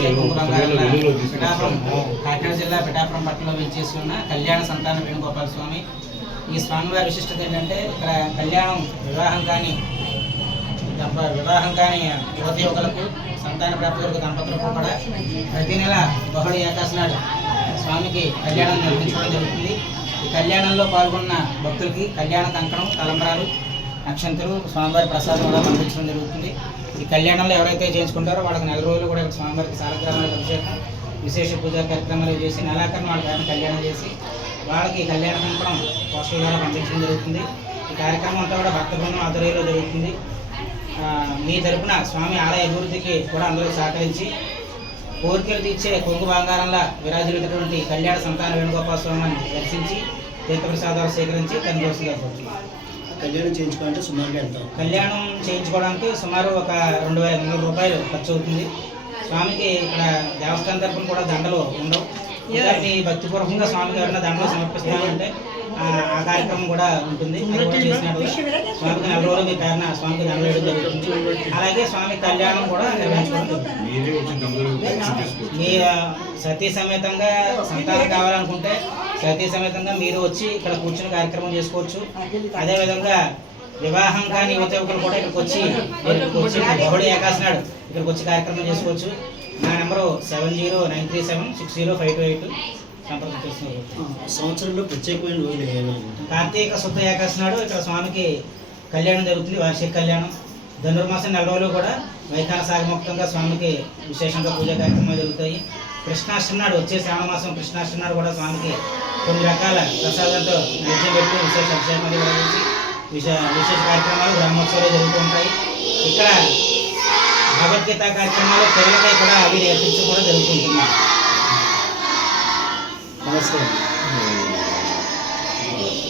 పిఠాపురం కాకినాడ జిల్లా పిఠాపురం పట్టణంలో వెంచేస్తున్న కళ్యాణ సంతాన వేణుగోపాల స్వామి. ఈ స్వామివారి విశిష్టత ఏంటంటే ఇక్కడ కళ్యాణం వివాహం కాని యువతి యువకులకు సంతాన ప్రాప్తి వరకు దంపతులకు కూడా ప్రతి నెల బహుళ ఏకాశి నాడు స్వామికి కళ్యాణం నిర్వహించడం జరుగుతుంది. ఈ కళ్యాణంలో పాల్గొన్న భక్తులకి కళ్యాణ కంకణం, తలంబరాలు, నక్షంతులు, స్వామివారి ప్రసాదం కూడా పంపించడం జరుగుతుంది. ఈ కళ్యాణంలో ఎవరైతే చేయించుకుంటారో వాళ్ళకి నెల రోజులు కూడా స్వామివారికి సాలగ్రామాలకు అభిషేకం, విశేష పూజా కార్యక్రమాలు చేసి నెలాఖరున వాళ్ళ గారిని కళ్యాణం చేసి వాళ్ళకి కళ్యాణ కంకణం పోస్టల్ ద్వారా పంపించడం జరుగుతుంది. ఈ కార్యక్రమం అంతా కూడా భక్త బృందం ఆధ్వర్యంలో జరుగుతుంది. మీ తరపున స్వామి ఆలయ అభివృద్ధికి కూడా అందరూ సహకరించి కోరికలు తీర్చే కొంగు బంగారంలా విరాజిల్లుతున్నటువంటి కళ్యాణ సంతాన వేణుగోపాల స్వామిని దర్శించి తీర్థప్రసాదాలు సేకరించి తన దోషం జరపవచ్చు. కళ్యాణం చేయించుకోవాలంటే సుమారుగా ఎంత? కళ్యాణం చేయించుకోవడానికి సుమారు ఒక 2500 రూపాయలు ఖర్చు అవుతుంది. స్వామికి ఇక్కడ దేవస్థానం తరపున కూడా దండలు ఉండవు. మీ భక్తిపూర్వకంగా స్వామికి ఎవరైనా దండలు సమర్పిస్తామంటే ఆ కార్యక్రమం కూడా ఉంటుంది. స్వామికి నెల రోజులు మీ పేరున స్వామికి దండలు వేయడం జరుగుతుంది. అలాగే స్వామి కళ్యాణం కూడా నిర్వహించుకోవడం. మీ సతీ సమేతంగా సంతానం కావాలనుకుంటే సతీ సమేతంగా మీరు వచ్చి ఇక్కడ కూర్చుని కార్యక్రమం చేసుకోవచ్చు. అదేవిధంగా వివాహం కాని యువత యువకులు కూడా ఇక్కడికి వచ్చి బహుళ ఏకాశి నాడు ఇక్కడికి వచ్చి కార్యక్రమం చేసుకోవచ్చు. నా నెంబరు 7093760528 సంప్రదించేస్తున్నారు. సంవత్సరంలో ప్రత్యేకమైన రోజులు కార్తీక శుద్ధ ఏకాశి నాడు ఇక్కడ స్వామికి కళ్యాణం జరుగుతుంది. వార్షిక కళ్యాణం. ధనుర్మాసం నెల రోజులు కూడా వైఖాన సాగముక్తంగా స్వామికి విశేషంగా పూజా కార్యక్రమాలు జరుగుతాయి. కృష్ణాష్టమి నాడు వచ్చే శ్రావణ మాసం కృష్ణాష్టమి నాడు కూడా స్వామికి కొన్ని రకాల ప్రసాదాలతో నైవేద్యం పెట్టి విశేష అభిషేకాలు నిర్వహించి విశేష కార్యక్రమాలు గ్రామోత్సవాలు జరుగుతూ ఉంటాయి. ఇక్కడ భగవద్గీత కార్యక్రమాలు పిల్లలపై కూడా అవి నేర్పించడం కూడా జరుగుతుంటుంది. నమస్కారం.